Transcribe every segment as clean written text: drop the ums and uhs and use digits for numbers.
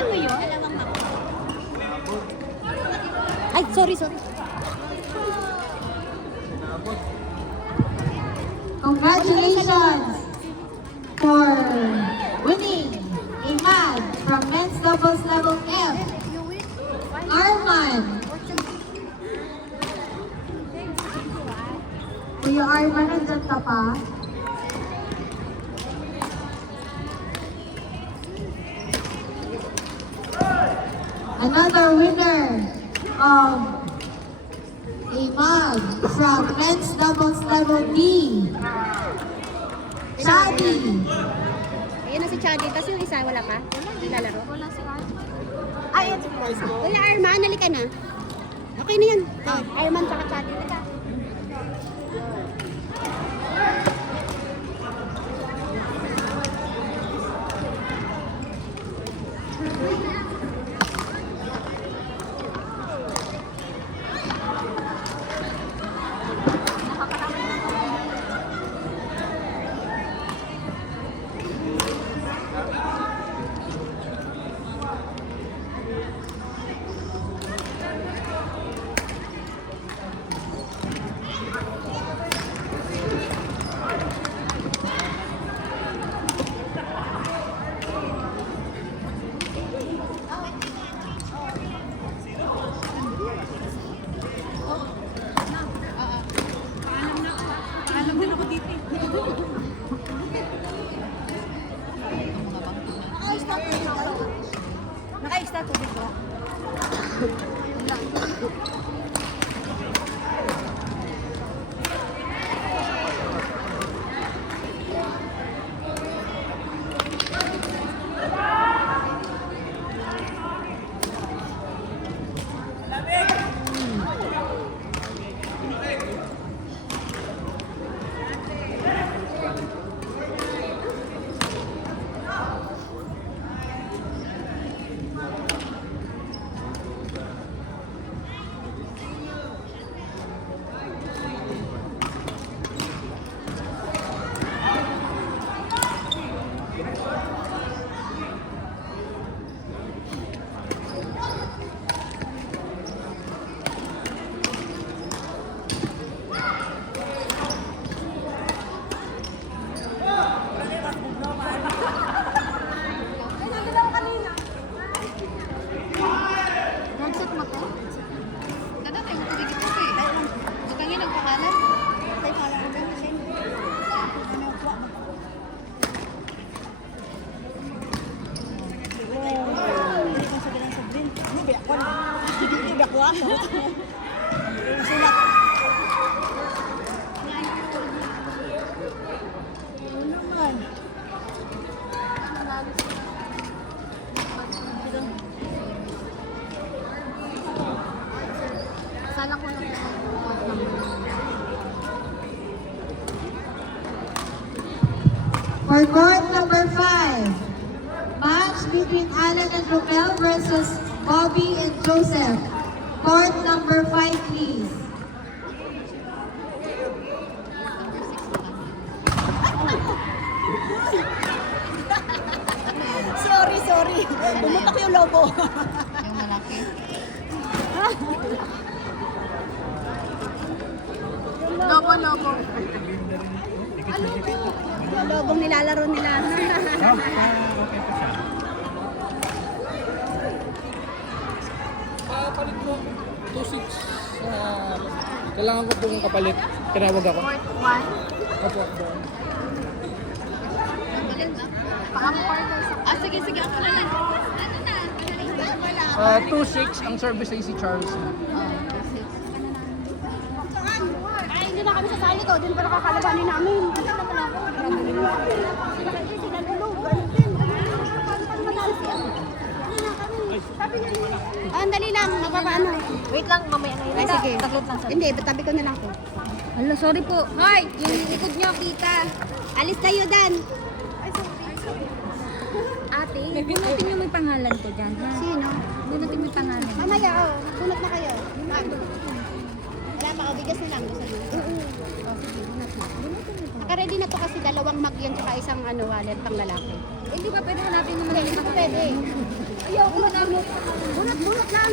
Ano yun? Ay, sorry. Congratulations for winning a match from men's doubles level F. Arman. Kuya Arman, nandyan ka pa? Another winner of a mug from men's doubles level D. Chadi. Ayan na si Chadi. Tapos yung isa, wala pa? Hindi lalaro? Wala si Arman. Ay, yan si Kuya Arman, halika na. Okay na yan. Arman tsaka Chadi. Halika. Naka-extra tubig ko. For court number 5, match between Alan and Romel versus Bobby and Joseph. Court number 5, please. Sorry. Bumutok yung lobo. Yung malaki. Lobo. Ano po? Yung lobong nilalaro nila. Kapalit mo, 2-6. Kailangan ko pong kapalit. Tinawag ako. Court 1. Opo. Sige. Ako na lang. Ano na? 2-6 ang service ay si Charles. Ay, hindi na kami sasali to. Diyan pa nakakalabanin namin. Dali lang. Mapapaano? Wait lang, mamaya na yun. Ay, sige. Taglit lang. Hindi, tabi ko na lang to. Hala, sorry po. Hoy, yung likod nyo, kita. Alis kayo, Dan. Ate, bunutin yung may pangalan ko dyan, ha? Sino? Bunutin mo yung pangalan. Bunot na kayo. Ma'am. Wala pa, bigas na lang. Gusto mo? Naka-ready na to kasi dalawang mag yan tsaka isang wallet pang lalaki. Hindi ba pwede hanapin naman Hindi, hindi pwede. Ayaw ko na. Bunot lang.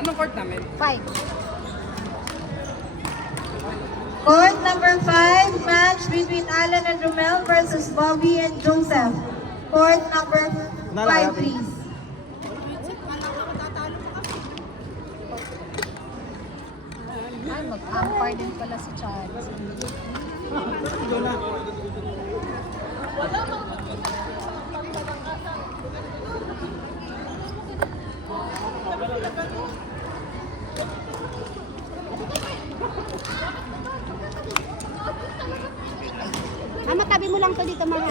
Anong court namin? 5. Court number 5, match between Alan and Romel versus Bobby and Joseph. Court number 5, please. Ay, mag-umpire din pala si Charles. Matabi mo lang to dito mga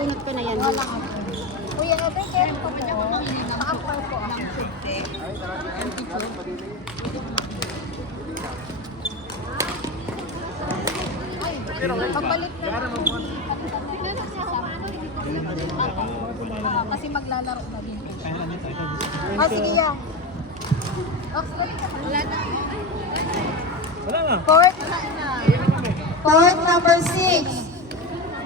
bunot ko na yan. Kuya, take care po po. Ma-umpire po ako. Pagbalik na. Kasi maglalaro na din. Sige yan. Wala na. Court number 6.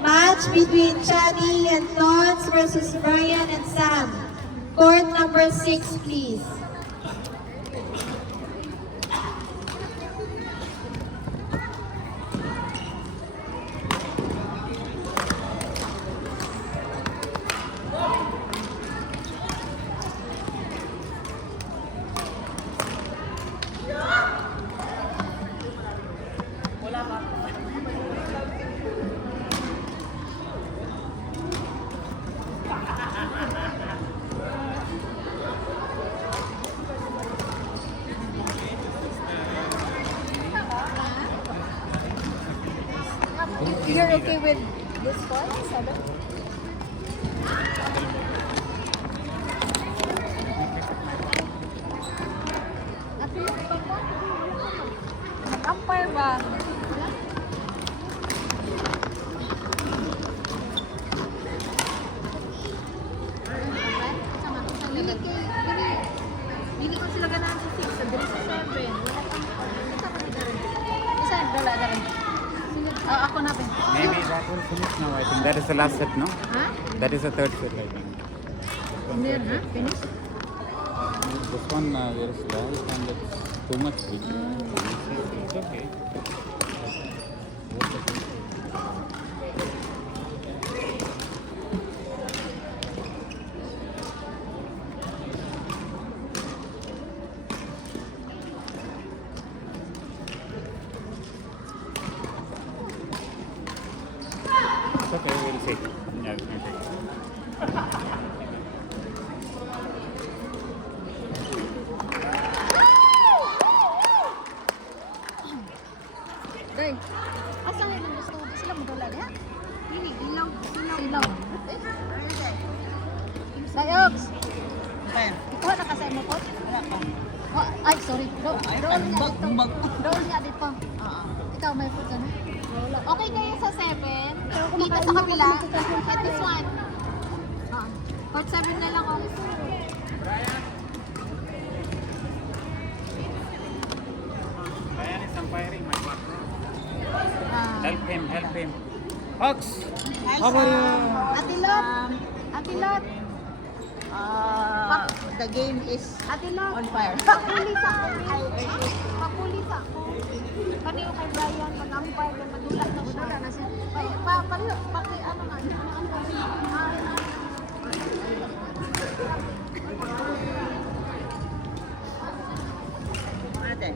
Match between Chani and Tons versus Brian and Sam. Court number 6, please. You're okay with this one? 7? Umpire ba? Hindi ko sila ganahan sa 6, sa 7. Isa, wala na rin. Ako na rin. Maybe that will finish now. I think that is the last set, no? Huh? That is the third set, I think. Hindi na, finish? This one there is light and it's too much big. It's okay. It's okay, we'll see. Yeah, we can take. Day. Asa nga yung gusto ko? Sila mo dola niya? Hindi, ilaw. Ilaw. Dayogs! Ikaw na kasay mo po? Wala pa. Ay, sorry. Doon niya dito. Doon niya dito. Ikaw may food ka na? Okay kayo sa 7. Dito sa kabila. At this one. Part 7 na lang ako. Ryan is umpiring, my partner. Help him. Ox! How are you? Atilot! Atilot! The game is Atilot! on fire. Papulis ako. Papulis ako. Kanino kay Brian, mag-umpire, madulat na siya. Paki, ano nga, Ate.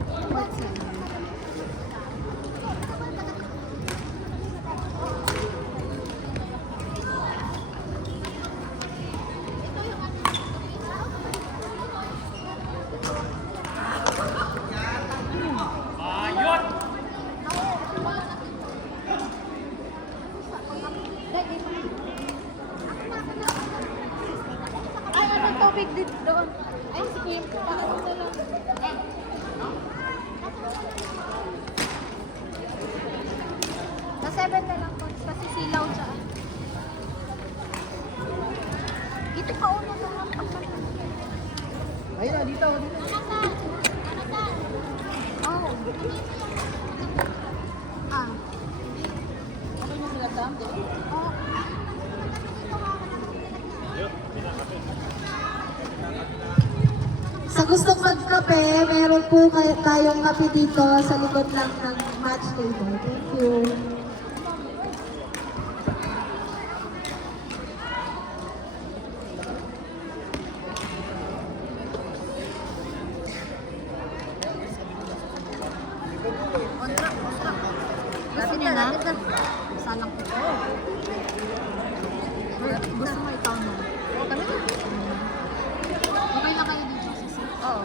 po tayong kape dito sa likod lang ng match table. Thank you. Lapit na, lapit na. Salang ko. Gusto mo ikaw na? Kami na. Okay na kayo dito, Sisi? Oo.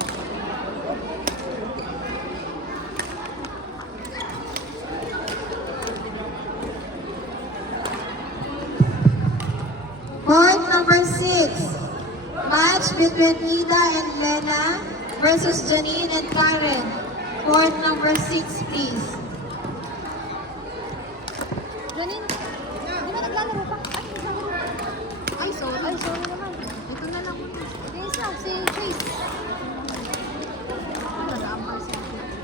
Court number 6. Match between Ida and Lena versus Janine and Karen. Court number 6, please. Janine, di ba naglalaro pa? Ay, naglalaro. Ay, sorry naman. Ito na lang muna. Isa, si Chase. Ay, nag-aambal si Chase.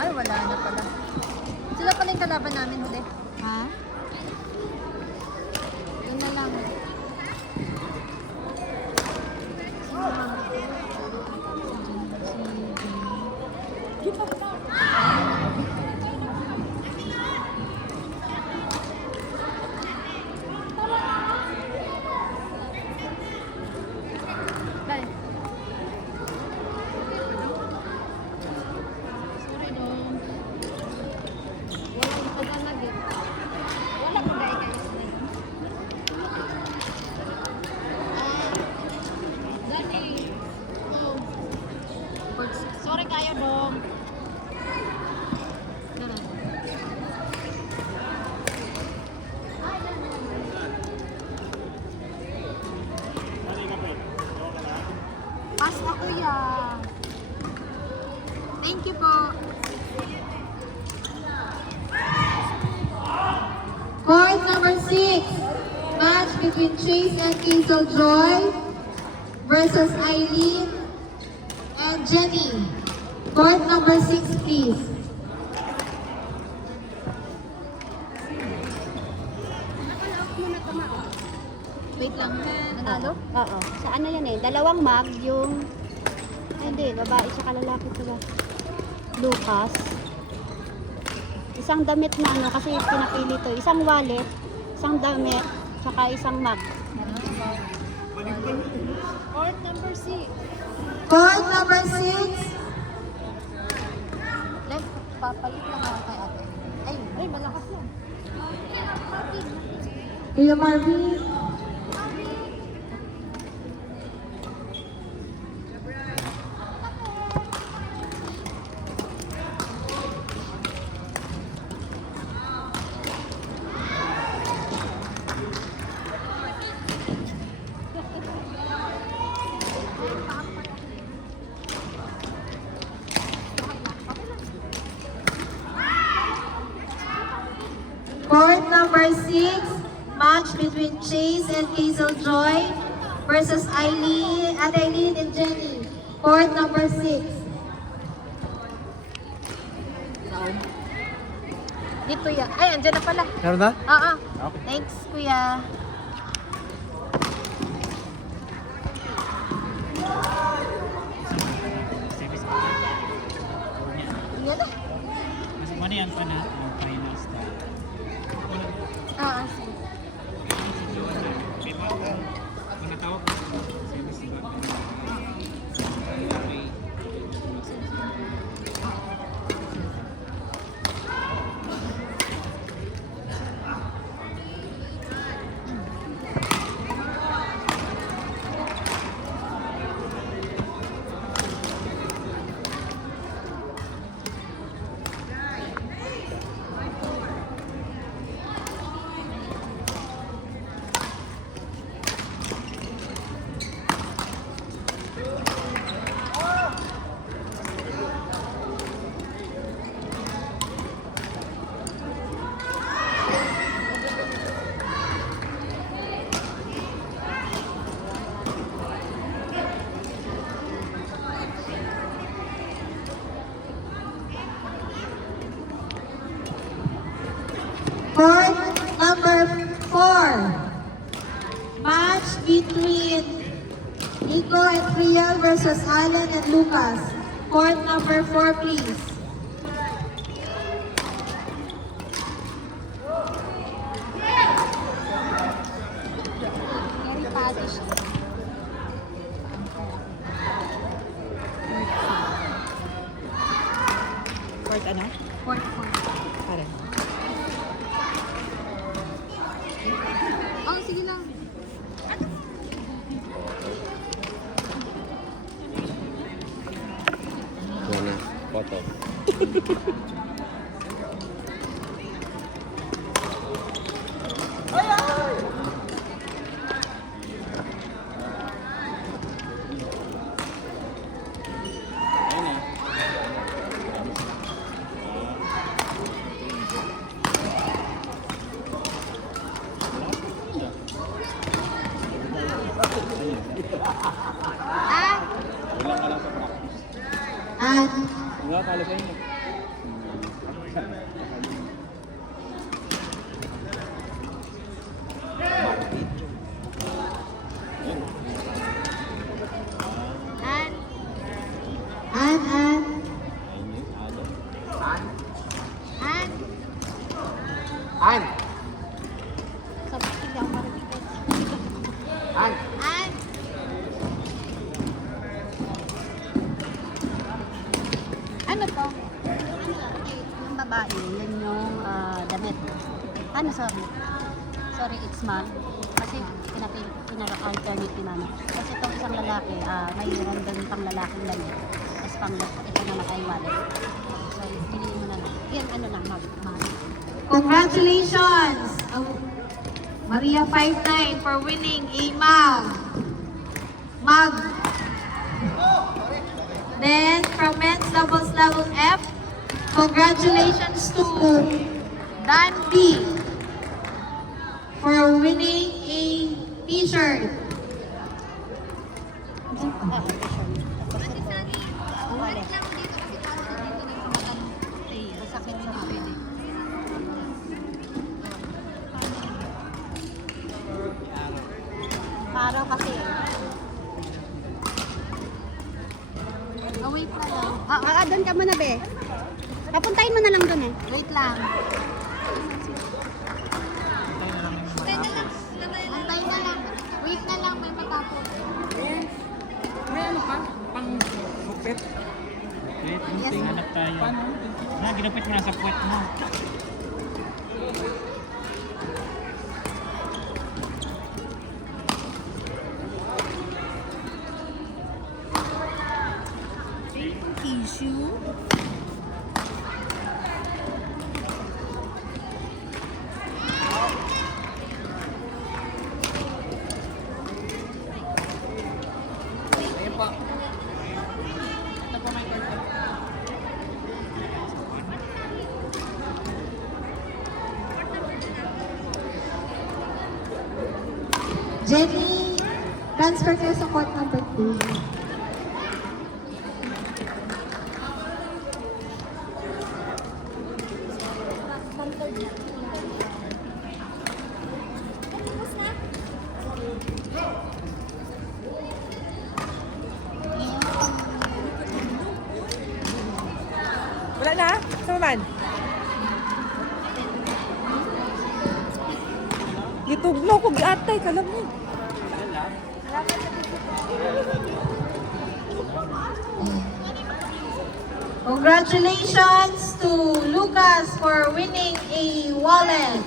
Ay, wala na pala. Sila pala yung kalaban namin, hindi? Ha? Yun na lang. Bye. Sorry dong. Wala pa na nag Wala pa guys. Dati. Oh. Sorry kayo dong. Pass na kuya. Thank you po. Court number 6. Match between Chase and Hazel Joy versus Eileen and Jenny. Court number 6, please. Wait lang. Nanalo? Oo. Sa ano yan eh, dalawang mag yung... Hindi, babae siya lalaki sila. Lucas. Isang damit na ano, kasi pinapili to. Isang wallet, isang damit, saka isang mag. Court number 6. Court number 6. Left, papalit lang ako kay ate. Ay, malakas yan. Kuya Marvin. Court number 6, match between Chase and Hazel Joy versus Eileen and Jenny. Court number 6. Dito ya. Ay, andyan na pala. Meron na? Oo. Thanks, kuya. Yan na. Mas mana yang pada final style. Oo, sige. Mengatawag saya mesti buat. Court number 4. Match between Nico and Priya versus Alan and Lucas. Court number 4, please. Very patty siya. Court ano? Court. Pare. Oh, sige lang. Mana? Foto. Ah, Wala ka lang sa practice. And Wala ka lang sa inyo. and and and sabi ko lang marinig. And ano to? Yung babae, yan yung damit. Ano, sorry, it's man. Kasi pinaka-alternate ni mama. Kasi itong isang lalaki, mayroon din pang lalaking damit. Tapos pang ito na nakaiwalay. So, piliin mo na lang. Yan, ano lang, mag. congratulations, Maria 59 for winning a mug. Then, from men's doubles level F, congratulations to Dan B for winning a t-shirt. Masakit sa pwede. Para kasi. Wait pa lang. Doon ka muna, be. Papuntahin mo na lang doon eh. Wait lang. Antay na lang. Wait na lang, may matapos. May ano ka? Pang supit? Wait, Yes. hanap tayo. Paano? Ginupit mo na sa puwet mo. Tissue. Ayun pa. Jenny, transfer kayo sa court number 2. Wala na? Sama man? Gitugnaw ko giatay kalam mo. Congratulations to Lucas for winning a wallet.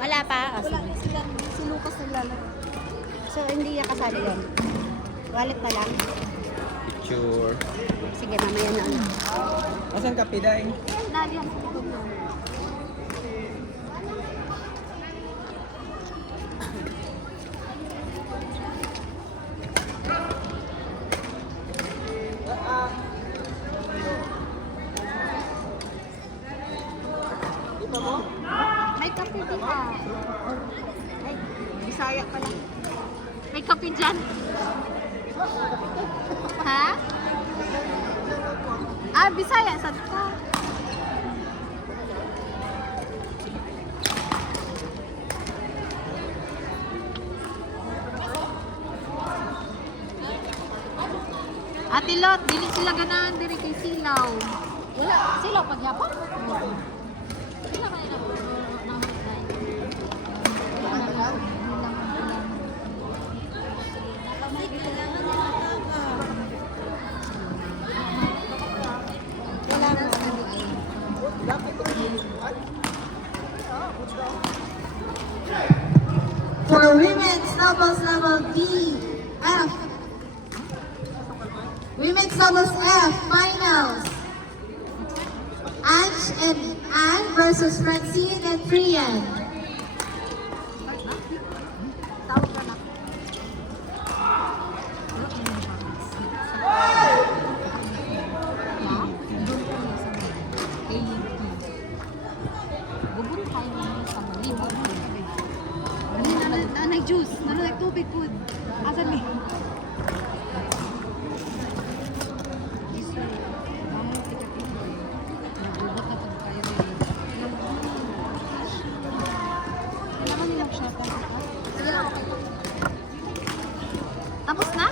Wala pa? Oh, Wala sige. sila, si Lucas naglalaro. So, hindi niya kasali yun. Wallet na lang. Picture. Sige, mamaya na. Asan ka, Piday? Dali yan sa likod mo. dyan? Ha? Ah, Bisaya, sad ka. Ate Lot, dili sila ganahan diri kay Silaw. Wala, Silaw pagyapon? Sila man na. For women's doubles level D, F. Women's doubles F finals. Ange and Anne versus Francine and Priyan. Nag-juice, nag-tubig food. Asan ni? Tapos na?